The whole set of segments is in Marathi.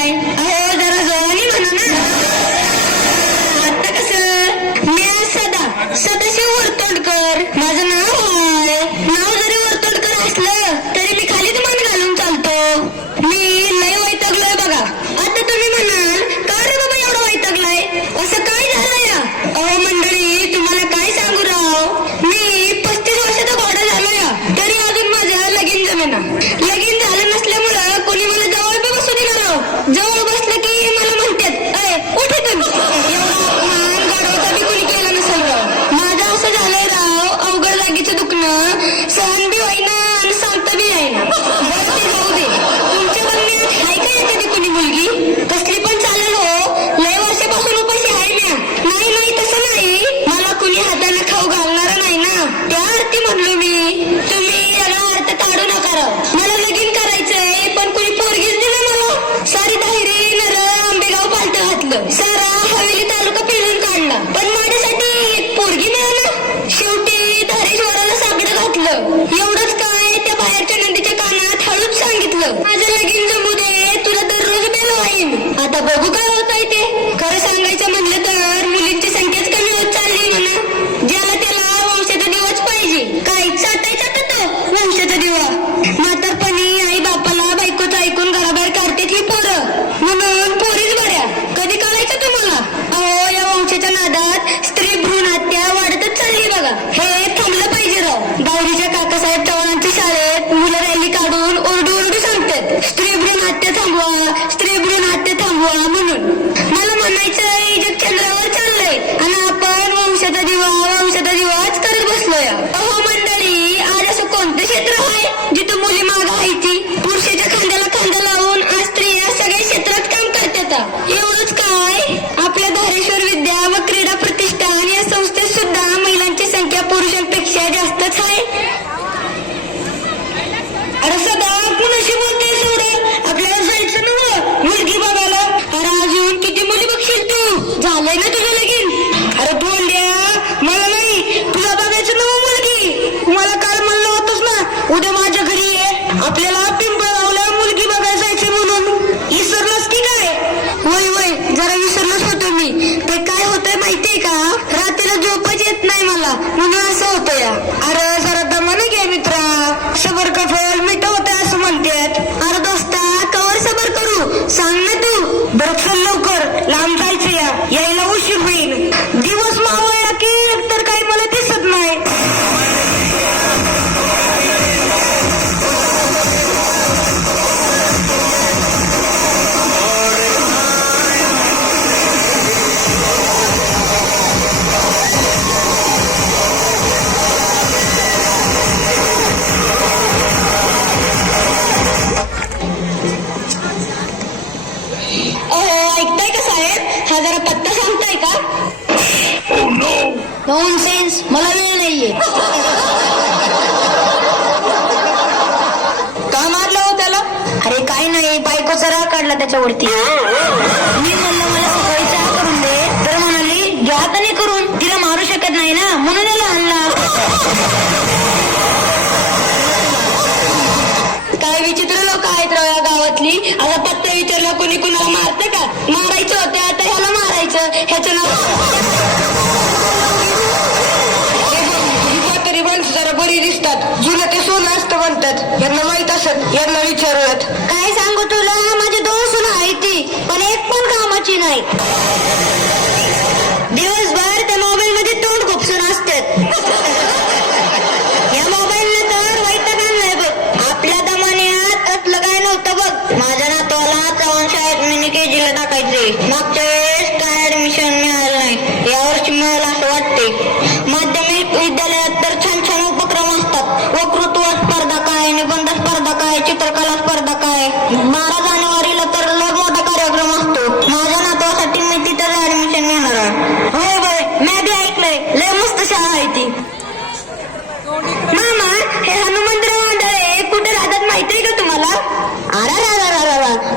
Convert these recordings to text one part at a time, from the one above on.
काय? अहो जरा जोराने म्हणा ना. आता कसं? मी सदाशिव वर्तोडकर माझं नाव आहे. नाव जरी वर्तोडकर असलं तरी मी खालीच मान घालून चालतो. मी लय वैतागलोय बघा. आता तुम्ही म्हणाल का रे बाबा एवढं वैतागलाय, असं काय झालं या? अहो मंडळी, तुम्हाला काय सांगू राव, मी 35 वर्षाचा घोडा झालो या, तरी अजून माझं लगीन जमेना. लगीन झालं नसल्यामुळं कोणी मला जवळ बी बसू देणार राव. जवळ बसलं की मला म्हणतात अय उठ इथून. एवढा गाडवाचा बी कोणी केला नसेल राव. माझं असं झालंय राव, अवघड जागेचं दुखणं सहन बी होईना आणि सांगता बी येईना. बरं ते जाऊ दे, तुमच्या बघण्यात हाय का एखादी कोणी मुलगी? कसली पण चालेल हो, लय वर्षापासून उपाशी आहे म्या. नाही तसं नाही, मला कुणी हाताने खाऊ घालणार नाही ना, त्या अर्थी म्हणलो मी. तुम्ही याला अर्थ काढू नका राव. मला लगीन करायचंय पण कुणी पोरगीच दिलं मला. सारी दाहिरी नर आंबेगाव पालत घातलं, सारा हवेली तालुका फिरून काढला, पण माझ्यासाठी एक पोरगी मिळालं. शेवटी धारेश्वराला साकडं घातलं. एवढंच काय, त्या बाहेरच्या नदीच्या कानात हळूच सांगितलं माझं लगीन जमू दे, तुला दररोज बेल वाईन. आता बघू काय होतंय ते. खरं सांगायचं म्हणलं तर मुलींची संख्याच कमी होत चालली म्हणा. ज्याला त्याला वंशाचा दिवाच पाहिजे. काय चाटायचा तो वंशाचा दिवा. म्हातारपणी आई बापाला बायकोचं ऐकून घराबाहेर काढतात ही पोरं, म्हणून पोरीच बऱ्या. कधी कळायचं तुम्हाला? अहो या वंशाच्या नादात स्त्री भ्रूण हत्या वाढतच चालली बघा. हे थांबलं पाहिजे राव. गावरीच्या काकासाहेब चव्हाणांच्या शाळेत मुलं रॅली काढून ओरडू सांगतात स्त्री भ्रूण हत्या थांबवा, स्त्री भ्रूण हत्या थांबवा म्हणून. मला म्हणायचं जग चंद्रावर चाललंय आणि आपण वंशाचा दिवाच करत बसलोय. अहो मंडळी, आज असं कोणतं क्षेत्र आहे जिथं मुली मागं आहे ती? पुरुषाच्या खांद्याला खांदा लावून आज स्त्रिया सगळ्या क्षेत्रात काम करतात. एवढंच काय, आपल्या धारेश्वर विद्या व क्रीडा प्रतिष्ठान या संस्थेत सुद्धा महिलांची संख्या पुरुषांपेक्षा जास्तच आहे. अरे सदा कुणाशी बोलतेस एवढं? आपल्याला जायचं नव्हतं मुलगी बघायला? अरे आज येऊन किती मुली बघशील तू? झालंय ना तुझं लगीन? अरे बोंड्या, मला नाही, तुला बघायचं नव्हतं मुलगी. मला काल म्हणलं होतंस ना उद्या माझ्या घरी ये, आपल्याला पिंपळगावला मुलगी बघायला जायचं म्हणून. विसरलास की काय? वय जरा विसरलोच होतो मी. ते काय होतंय माहितीये का, रात्रीला झोपच येत नाही मला, म्हणून असं होतं या. अरे जरा दमाने घे मित्रा, सबर का फळ मिठ होते असं म्हणतात. अरे दोस्ता, कवर सबर करू सांग ना तू. बरं चल लवकर, लांब जायचं या, यायला उशीर होईल. दिवस मावळला की तर काही मला दिसत नाही. ऐकताय का साहेब? हा जरा पत्ता सांगताय का? नॉनसेन्स, मला वेळ नाहीये. का मारलं हो त्याला? अरे काय नाही, बायकोचा राग काढला त्याच्यावरती. मी म्हणलं मला सकाळी चहा करून दे, तर म्हणाली घ्या हाताने करून. तिला मारू शकत नाही ना, म्हणून याला आणला. काय विचित्र लोक आहेत राव या गावातली. आता पत्ता विचारला कोणी कुणाला मारतं का? मारायचं होतं आता ह्याला मारायचं. ह्याचं नाव तरी माणसं जरा बरी दिसतात, जुनं ते सोनं असतं म्हणतात. यांना माहित असत, यांना विचारत. काय सांगू तुला, माझी 2 सुना आहे ती, पण एक पण कामाची नाही. दिवसभर त्या मोबाईल मध्ये तोंड खुपसून असतात. या मोबाईलने तर वैताग आणलाय बघ. आपल्या दमान्यात असलं काय नव्हतं बघ. माझ्या नातवाला चव्हाण शाळेत मिनी केजीला टाकायचे. मागच्या वेळेस काय ऍडमिशन मिळालं नाही, यावर्षी मिळालं असं वाटते. माध्यमिक विद्यालयात तर छान छान उपक्रम असतात. वक्तृत्व स्पर्धा काय, निबंध स्पर्धा काय, चित्रकला स्पर्धा काय. 12 जानेवारीला तर लय मोठा कार्यक्रम असतो. माझ्या नातवासाठी मी तिथं ऍडमिशन घेणार आहे. होय मी बी ऐकलंय, लय मस्त शाळा आहे ती. मामा, हे हनुमंतराव आंधळे कुठे राहतात माहितीये का तुम्हाला? अरा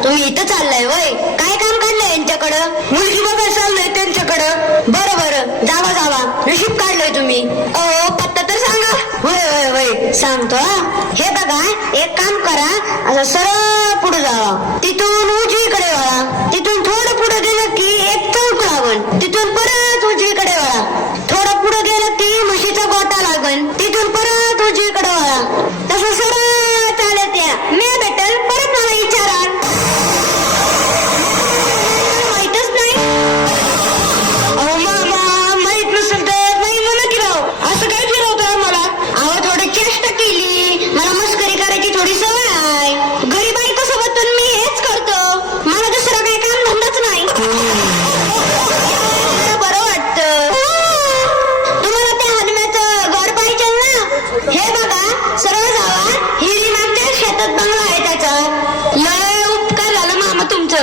तुम्ही इथं चाललाय वय? काय काम काढलंय यांच्याकडं? मुलगी बघायला चाललंय त्यांच्याकडं. बरं जावा, नशीब काढलंय तुम्ही. पत्ता तर सांगा. वय सांगतो. हे बघा, एक काम करा, असं सरळ पुढे जावा, तिथून उजवीकडे वळा.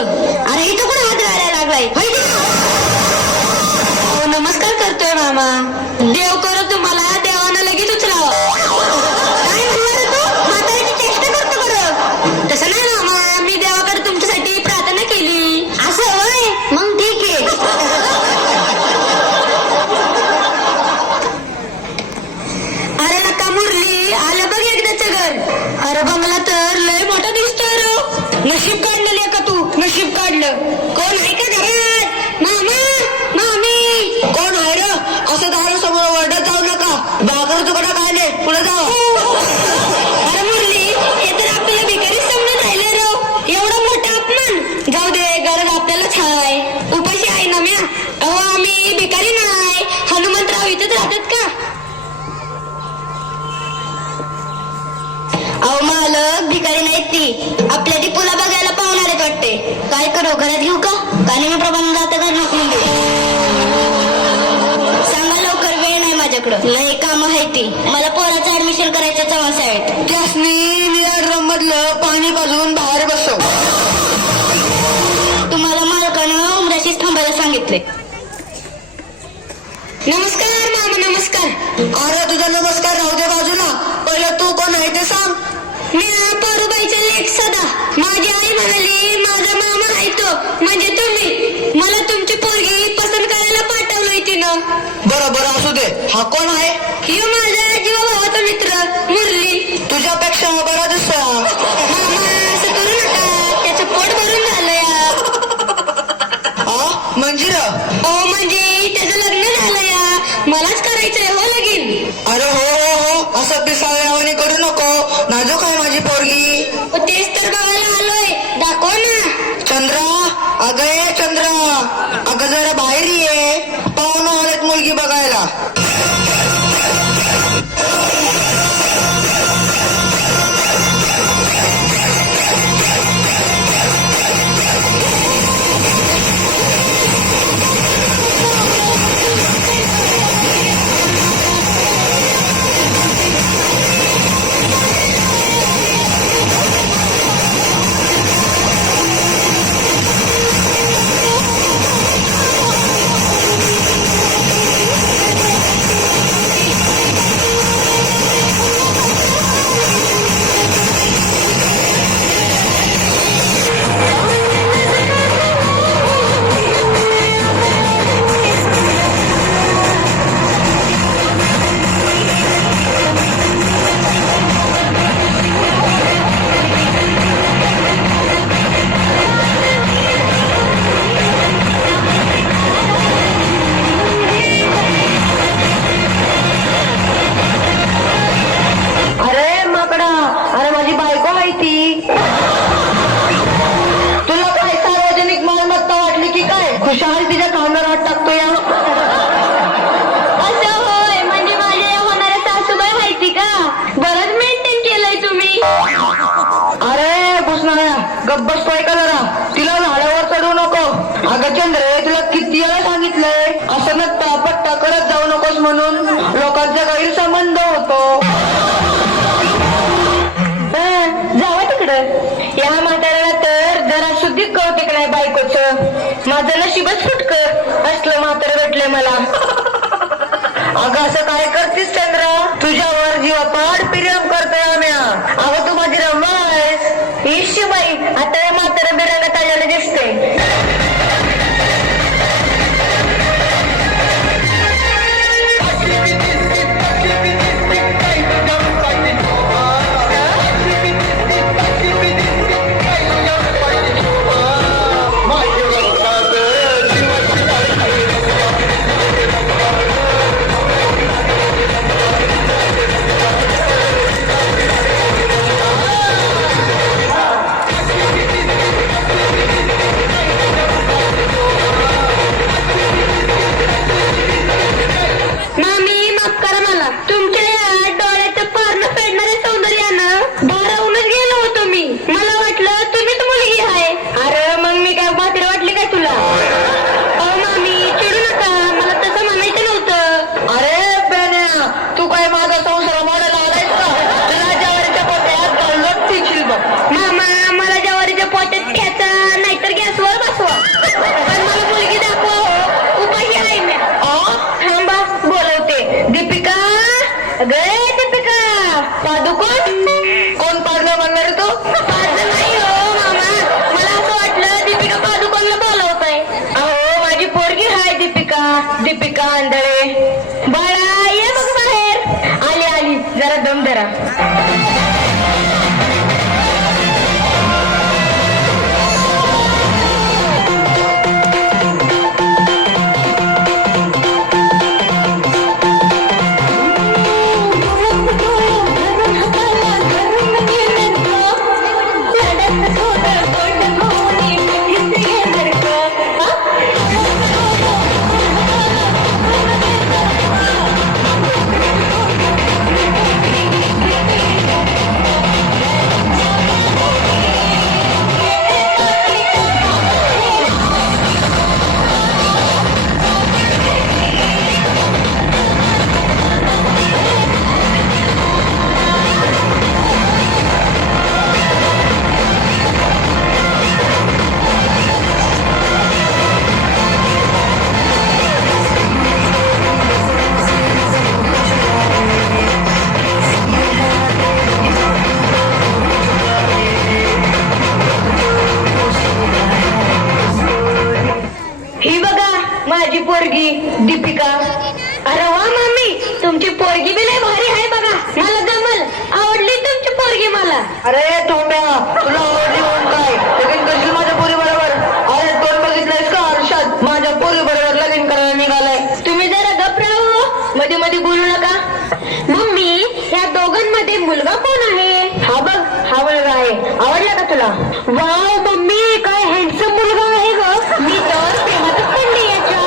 अरे इथं पण हात घालायला लागलाय. नमस्कार करतोय मामा. देव करो तुम्हाला देवानं लगेच उचलावं. काय म्हणणार तू? म्हाताऱ्याची चेष्टा करतो बरं. तसं नाही मामा, मी देवाकडे तुमच्यासाठी प्रार्थना केली. असं होय? मग ठीक आहे. अरे नका मुरली, आलं बघ एकदाचं घर. अरे बंगला तर लय मोठा दिसतोय रो. नशीब काढलेली का तू? नशीब काढलं. कोण आहे का घरात? मामा, मामी. कोण आहे रे? असं दारासमोर ओरडत जाऊ नका. बाकर तुकडा काय नाही, पुढे जाऊ. अरे मुरली, हे तर आपल्याला भिकारी समजून राहिलं रो. एवढा मोठा अपमान. जाऊ दे, गरज आपल्यालाच हाय. उपाशी आहे ना म्या. अहो आम्ही भिकारी नाही. हनुमंतराव इथंच राहतात का? अहो मालक भिकारी नाहीत ती. आपल्या ती पुला बघायला पाहून आलेत वाटते. काय करू, घरात घेऊ का? कानिमीप्रमाणे जातं का नको? सांगा लवकर, वेळ नाही माझ्याकडं. लय काम आहे ती. मला पोराचं ऍडमिशन करायचं चव्हाणसाहेब. त्यासनी निळ्या ड्रम मधलं पाणी पाजून बाहेर बसव. तुम्हाला मालकानं उमराशीच थांबायला सांगितले. नमस्कार मामा, नमस्कार. अरे तुझा नमस्कार राहू दे बाजूला. पहिलं तू कोण आहे ते सांग. मी पारूबाईचा लेक सदा. माझी आई म्हणाली माझा मामा आहे तो म्हणजे तुम्ही. मला तुमची पोरगी पसंत करायला पाठवलंय तिनं. बरं बरं असू दे. हा कोण आहे? ह्यो माझा जीवा भावाचा मित्र मुरली. तुझ्यापेक्षा बरा दिसतो. मामा असं करू नका, त्याचं पोट भरून झालं या. म्हणजे हो म्हणजे त्याचं लग्न झालं या. मलाच करायचंय हो लगीन. अरे हो हो हो, असं पिसाळ्यावानी करू नको. नाजूक आहे माझी पोरगी. तेच तर बघायला आलोय. दाखव ना. चंद्रा, अगं ये चंद्रा, अगं जरा बाहेर ये. पाहुणं आलेत मुलगी बघायला. खुशाल तिच्या कामावर हात टाकतो या. असं होय, म्हणजे माझ्या होणाऱ्या सासूबाई माहिती का? बरंच मेंटेन केलंय तुम्ही. अरे पुसणाऱ्या गप्प बसतोय का जरा. तिला झाडावर चढू नको. अगं चंद्र, तुला किती वेळा सांगितलंय असं नट्टा पट्टा करत जाऊ नकोस म्हणून. लोकांचा गैरसंबंध होतो. जावा तिकडं. या म्हाताऱ्याला तर जरा शुद्धी कौतिक नाही बायकोच. माझं नशीबच फुटकर असलं म्हातारं भेटलंय मला. अगं असं काय करतीस चंद्रा? तुझ्यावर जीवापाड प्रेम करतोय आम्ही. अगं तू माझी रम्मा आहेस. ईशी बाई, आता या म्हातारं बिरायला आलेलं दिसते. दीपिका आंधळे. बाळा ये बघ बाहेर. आली आली, जरा दम धरा. ही बघा माझी पोरगी दीपिका. अरे वा मम्मी, तुमची पोरगी बी लय भारी आहे बघा. मला जमल, आवडली तुमची पोरगी मला. अरे तोंड्या, तुला आवडली म्हणून काय लगीन करशील माझ्या पोरी बरोबर? अरे तोंड बघितलंयस का आरशात? माझ्या पोरी बरोबर लगीन करायला निघालाय. तुम्ही जरा गप्प राहू, मध्ये मध्ये बोलू नका. मम्मी, या दोघांमध्ये मुलगा कोण आहे? हा बघ, हा मुलगा आहे. आवडला का तुला? वाव मम्मी, काय हँडसम मुलगा आहे ग. मी तर प्रेमातच पडले याच्या.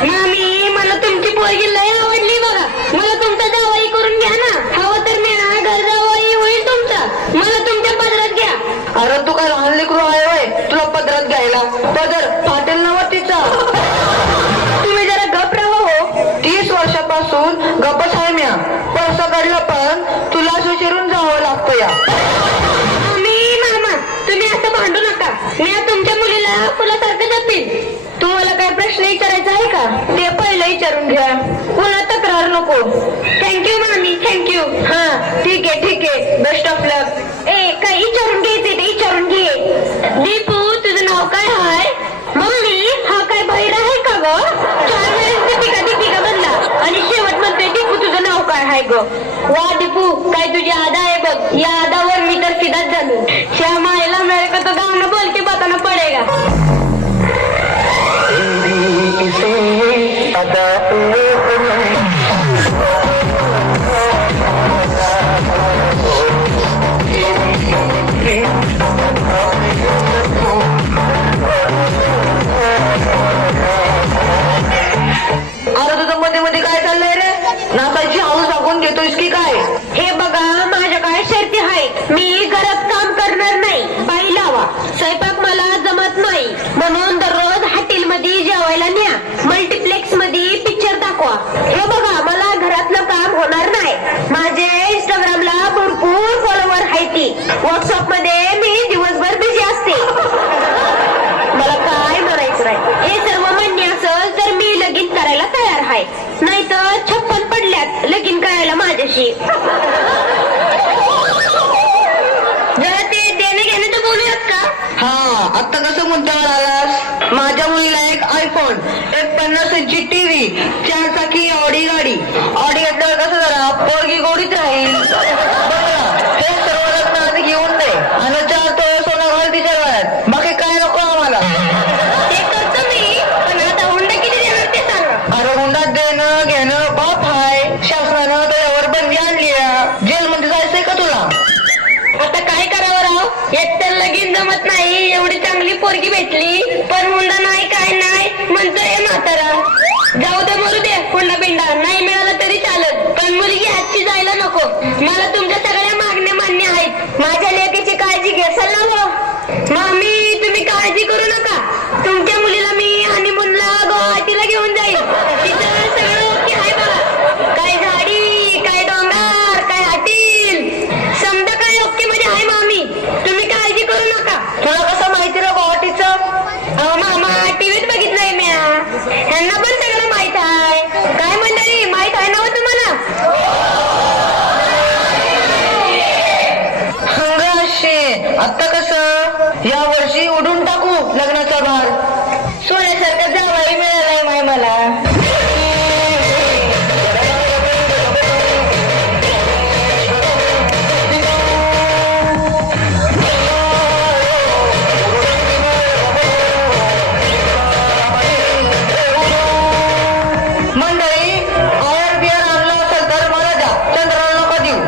मामी, मला तुमची पोरगी लय आवडली बघा. मला तुमचा जावई करून घ्या ना. हवं तर मी घर जावई होईल तुमचा. मला तुमच्या पदरात घ्या. अरे तू काय लहान लेकरू आहे होय तुला पदरात घ्यायला? पदर फाटेल ना तिचा. तुम्ही जरा गप राहा हो. 30 वर्षापासून गप्पच आहे म्या. पैसा काढला पण तुलाच विचारून जावं लागतं या. मामा, तुम्ही असं भांडू नका. मी तुमच्या मुलीला फुलासारखं जपीन. तुम्हाला काय प्रश्न विचारायचा आहे का? ते पहिलं विचारून घ्या. पुन्हा तक्रार नको. थँक्यू मामी, थँक्यू. हा ठीक आहे. बेस्ट ऑफ लक. काय विचारून घ्यायचे ते विचारून घे. दीपू, तुझं नाव काय आहे? मम्मी, हा काय बाहेर आहे का ग? 4 वेळेस दीपिका म्हणला आणि शेवट म्हणतोय दीपू तुझं नाव काय आहे ग? वा दीपू, काय तुझी आदा आहे बघ. या आदावर मी तर फिदाच झालो. श्याम आयला मेरे को तो गाणं बोलके बताना पडेगा. अरे तुझं मध्ये मध्ये काय चाललंय रे? नाकाची हाऊस दाखवून घेतोयस की काय? हे बघा, माझ्या काय शर्ती आहेत. मी घरात काम करणार नाही. बाई लावा. स्वयंपाक मला जमत नाही म्हणून दररोज हॉटेलमध्ये जेवायला न्या. मल्टिप्लेक्स मध्ये पिक्चर दाखवा. हे बघा, मला घरातलं काम होणार नाही. माझ्या इंस्टाग्रामला भरपूर फॉलोवर आहेत. व्हॉट्सअप मध्ये मी दिवसभर बिझी असते. मला काय म्हणायचं नाही. हे सर्व म्हणणे असेल तर मी लगीन करायला तयार आहे. नाहीतर 56 पडल्यात लगीन करायला माझ्याशी. जरा ते देणे घेणे तर बोलूयात का? हा, आता कसं मुद्द्यावर आलास? माझ्या मुलीला एक आयफोन, एक 50 इंची टीव्ही, 4 चाकी ऑडी गाडी. ऑडी घेतल्यावर कसं जरा पोरगी गोडीत राहील. बघा, हे सर्व रत्न आधी घेऊन दे आणि 4 तोळे सोनं घाल तिच्या घरात. बाकी काय नको आम्हाला. ते करतो मी, पण आता हुंडा किती देणार ते सांगा. अरे हुंडात देणं घेणं बाप हाय. शासनानं त्याच्यावर बंदी आणली आहे. जेलमध्ये जायचंय का तुला? आता काय करावं राव? एक तर लगीन जमत नाही. एवढी चांगली पोरगी भेटली पण हुंडा नाही, काय नाही म्हणतोय म्हातारा. जाऊ दे, मरू दे. हुंडा बिंडा नाही मिळाला तरी चालत, पण मुलगी हातची जायला नको. मला तुमच्या सगळ्या मागण्या मान्य आहेत. माझ्या लेकीची काळजी घेसाल ना हो? मामी, तुम्ही काळजी करू नका. तुमच्या मुलीला मी हनीमूनला गुवाहाटीला घेऊन जाईल. तिथं सगळं ओके आहे बघा. काय झाडी, काय डोंगर, काय हॉटेल, समजा काय ओके मध्ये आहे मामी. तुम्ही काळजी करू नका. तुला कसं माहिती रे गुवाहाटीचं? मामा, टीव्हीत बघितलंय मी. आता कसं या वर्षी उडून टाकू लग्नाचा भार. सोन्यासारखं जावाई मिळालाय माय मला. मंडळी आयर बियर आणला असेल तर मला द्या, चंद्राला नका देऊ.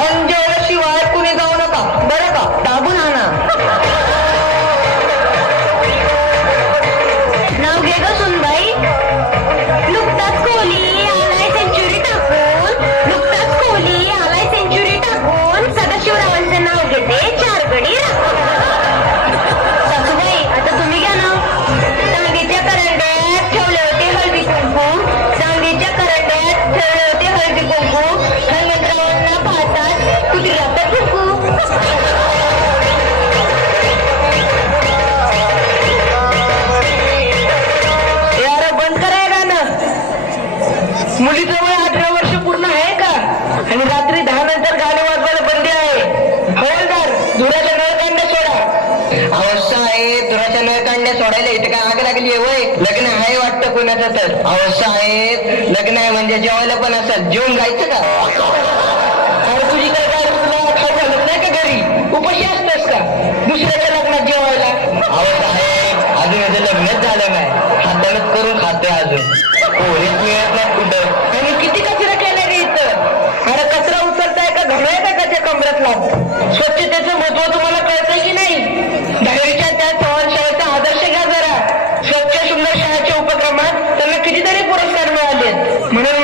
आणि जेवल्याशिवाय कुणी जाऊ नका बरं का, दाबून आणा. नाव घे ग सुनबाई. नुकताच कोहली आलाय सेंचुरी टाकून. नुकताच कोहली आलाय सेंचुरी टाकून. सदाशिवरावांचं नाव घेते 4 गडी राखून. सासूबाई आता तुम्ही घ्या नाव. चांदीच्या करंड्यात ठेवले होते हळदी कुंकू. चांदीच्या करंड्यात ठेवले होते हळदी कुंकू. हनुमंतरावांना पाहतात कुत्र्याचा कुंकू. यार बंद कराय गाणं. मुलीचं वय 18 वर्ष पूर्ण आहे का? आणि रात्री 10 नंतर गाणे वाजवायला बंदी आहे. हवालदार धुराच्या नळ कांड्या सोडा. अवस्था आहे धुराच्या नळ कांड्या सोडायला इथे काय आग लागली आहे वय? लग्न आहे वाटतं कोणाचं तर. अवस्था आहे लग्न आहे म्हणजे जेवायला पण असेल, जेवून जायचं का? अरे तुझी काय तुला खाऊ घालत नाही का घरी? उपाशी असतेस का दुसऱ्याच्या लग्नात जेवायला? अवस्था आहे अजून याचं लग्नच झालं नाही, हातानच करून खातोय अजून. पोरीच मिळत नाही कुठं. आणि किती कचरा केलाय रे इथं? अरे कचरा उचलताय का घडवाय का त्याच्या कमरातला? स्वच्छतेचं महत्व तुम्हाला कळतंय की नाही? दहावीच्या त्या चव्हाण शाळेचा आदर्श घ्या जरा. स्वच्छ सुंदर शाळेच्या उपक्रमात त्यांना कितीतरी पुरस्कार मिळाले. म्हणून